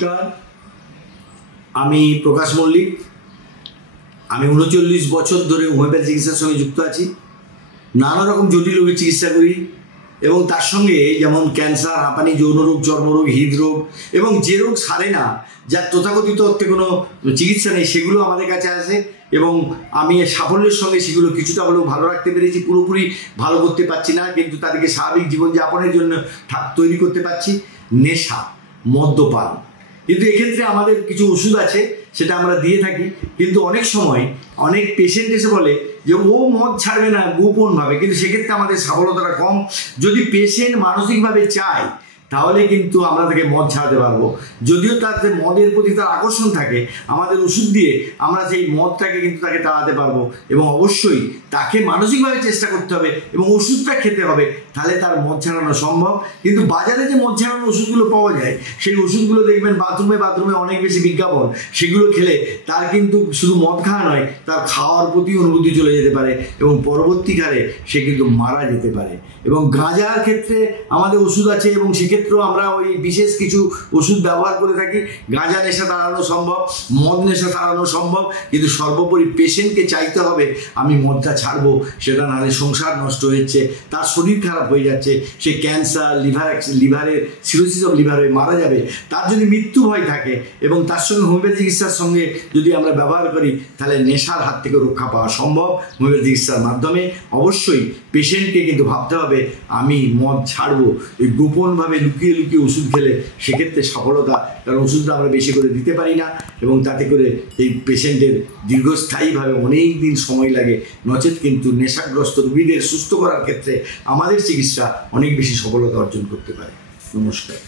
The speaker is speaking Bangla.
নমস্কার, আমি প্রকাশ মল্লিক। আমি ৩৯ বছর ধরে হোমিওপ্যাথি চিকিৎসার সঙ্গে যুক্ত আছি। নানা রকম জটিল রোগের চিকিৎসা করি এবং তার সঙ্গে যেমন ক্যান্সার, হাঁপানি, যৌনরোগ, চর্মরোগ, হৃদরোগ এবং যে রোগ সারে না, যার তথাকথিত অর্থে কোনো চিকিৎসা নেই, সেগুলো আমাদের কাছে আসে এবং আমি সাফল্যের সঙ্গে সেগুলো কিছুটা হলেও ভালো রাখতে পেরেছি। পুরোপুরি ভালো করতে পারছি না, কিন্তু তাদেরকে স্বাভাবিক জীবনযাপনের জন্য তৈরি করতে পারছি। নেশা, মদ্যপান, কিন্তু এক্ষেত্রে আমাদের কিছু ওষুধ আছে, সেটা আমরা দিয়ে থাকি। কিন্তু অনেক সময় অনেক পেশেন্ট এসে বলে যে ও মদ ছাড়বে না গোপনভাবে, কিন্তু সেক্ষেত্রে আমাদের সফলতাটা কম। যদি পেশেন্ট মানসিকভাবে চায় তাহলে কিন্তু আমরা তাকে মদ ছাড়াতে পারবো। যদিও তাতে মদের প্রতি তার আকর্ষণ থাকে, আমাদের ওষুধ দিয়ে আমরা সেই মদটাকে কিন্তু তাকে তাড়াতে পারবো। এবং অবশ্যই তাকে মানসিকভাবে চেষ্টা করতে হবে এবং ওষুধটা খেতে হবে, তাহলে তার মদ ছাড়ানো সম্ভব। কিন্তু বাজারে যে মদ ছাড়ানোর ওষুধগুলো পাওয়া যায়, সেই ওষুধগুলো দেখবেন বাথরুমে অনেক বেশি বিজ্ঞাপন। সেগুলো খেলে তার কিন্তু শুধু মদ খাওয়া নয়, তার খাওয়ার প্রতি অনুভূতি চলে যেতে পারে এবং পরবর্তীকালে সে কিন্তু মারা যেতে পারে। এবং গাঁজার ক্ষেত্রে আমাদের ওষুধ আছে এবং সেক্ষেত্রেও আমরা ওই বিশেষ কিছু ওষুধ ব্যবহার করে থাকি। গাঁজা নেশা তাড়ানো সম্ভব, মদ নেশা তাড়ানো সম্ভব, কিন্তু সর্বোপরি পেশেন্টকে চাইতে হবে আমি মদটা ছাড়বো, সেটা নাহলে সংসার নষ্ট হচ্ছে, তার শরীর খারাপ হয়ে যাচ্ছে, সে ক্যান্সার, লিভারের সিরোসিস অফ লিভার হয়ে মারা যাবে। তার যদি মৃত্যু ভয় থাকে এবং তার সঙ্গে হোমিওপ্যাথি চিকিৎসার সঙ্গে যদি আমরা ব্যবহার করি, তাহলে নেশার হাত থেকে রক্ষা পাওয়া সম্ভব হোমিওপ্যাথি চিকিৎসার মাধ্যমে। অবশ্যই পেশেন্টকে কিন্তু ভাবতে হবে আমি মদ ছাড়বো। এই গোপনভাবে লুকিয়ে লুকিয়ে ওষুধ খেলে সেক্ষেত্রে সফলতা, কারণ ওষুধটা আমরা বেশি করে দিতে পারি না এবং তাতে করে এই পেশেন্টের দীর্ঘস্থায়ীভাবে অনেক দিন সময় লাগে। নচেত কিন্তু নেশাগ্রস্ত রোগীদের সুস্থ করার ক্ষেত্রে আমাদের চিকিৎসা অনেক বেশি সফলতা অর্জন করতে পারে। নমস্কার।